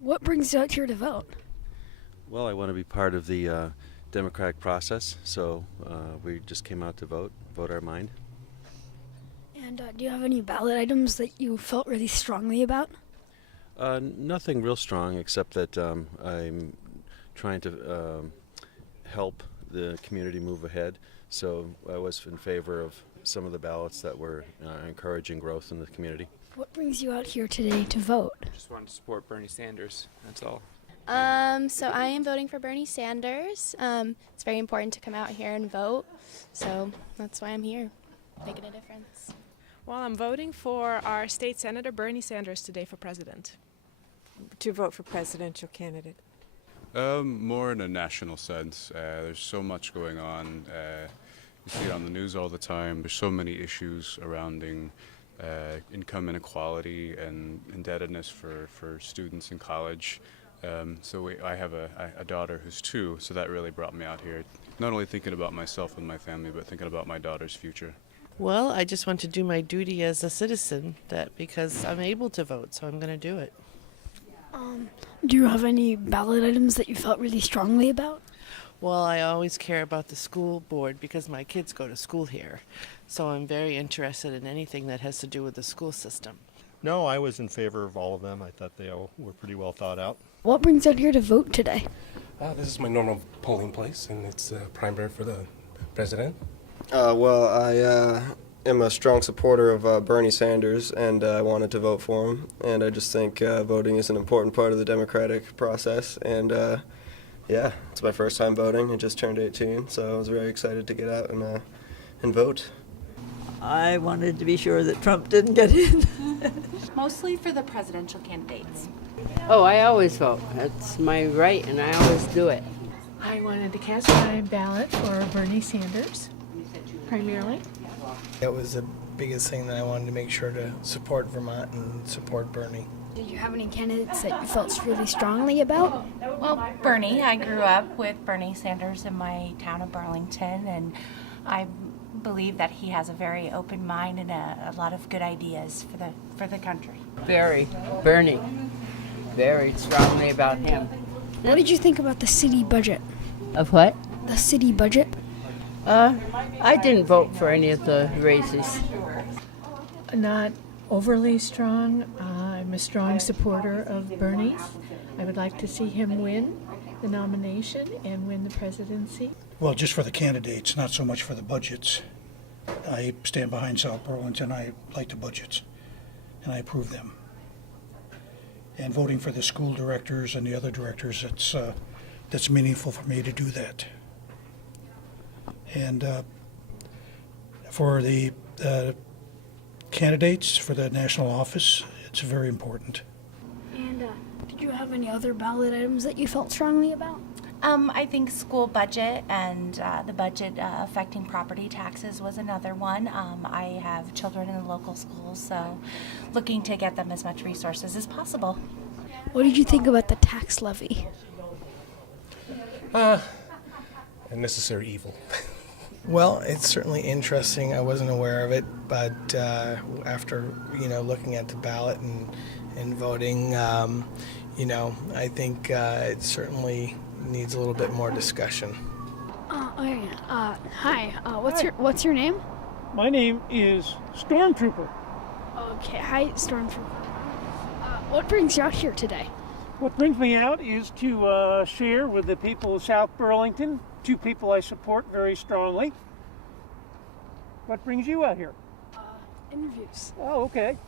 What brings you out here to vote? Well, I want to be part of the democratic process, so we just came out to vote our mind. And do you have any ballot items that you felt really strongly about? Nothing real strong, except that I'm trying to help the community move ahead, so I was in favor of some of the ballots that were encouraging growth in the community. What brings you out here today to vote? Just wanted to support Bernie Sanders, that's all. So I am voting for Bernie Sanders. It's very important to come out here and vote, so that's why I'm here, making a difference. Well, I'm voting for our state senator, Bernie Sanders, today for president. To vote for presidential candidate? More in a national sense. There's so much going on. You see it on the news all the time. There's so many issues surrounding income inequality and indebtedness for students in college. I have a daughter who's 2, so that really brought me out here. Not only thinking about myself and my family, but thinking about my daughter's future. Well, I just want to do my duty as a citizen, because I'm able to vote, so I'm going to do it. Do you have any ballot items that you felt really strongly about? Well, I always care about the school board because my kids go to school here, so I'm very interested in anything that has to do with the school system. No, I was in favor of all of them. I thought they all were pretty well thought out. What brings you out here to vote today? This is my normal polling place, and it's a primary for the president. I am a strong supporter of Bernie Sanders, and I wanted to vote for him. And I just think voting is an important part of the democratic process. And it's my first time voting. I just turned 18, so I was very excited to get out and vote. I wanted to be sure that Trump didn't get in. Mostly for the presidential candidates. Oh, I always vote. That's my right, and I always do it. I wanted to cast my ballot for Bernie Sanders, primarily. That was the biggest thing that I wanted to make sure to support Vermont and support Bernie. Did you have any candidates that you felt really strongly about? Well, Bernie. I grew up with Bernie Sanders in my town of Burlington, and I believe that he has a very open mind and a lot of good ideas for the country. Bernie. Very strongly about him. What did you think about the city budget? Of what? The city budget? I didn't vote for any of the races. Not overly strong. I'm a strong supporter of Bernie's. I would like to see him win the nomination and win the presidency. Well, just for the candidates, not so much for the budgets. I stand behind South Burlington. I like the budgets, and I approve them. And voting for the school directors and the other directors, that's meaningful for me to do that. And for the candidates for the national office, it's very important. And did you have any other ballot items that you felt strongly about? I think school budget and the budget affecting property taxes was another one. I have children in the local schools, so looking to get them as much resources as possible. What did you think about the tax levy? A necessary evil. Well, it's certainly interesting. I wasn't aware of it, but after looking at the ballot and voting, I think it certainly needs a little bit more discussion. Hi. What's your name? My name is Stormtrooper. Okay. Hi, Stormtrooper. What brings you out here today? What brings me out is to share with the people of South Burlington, 2 people I support very strongly. What brings you out here? Interviews. Oh, okay.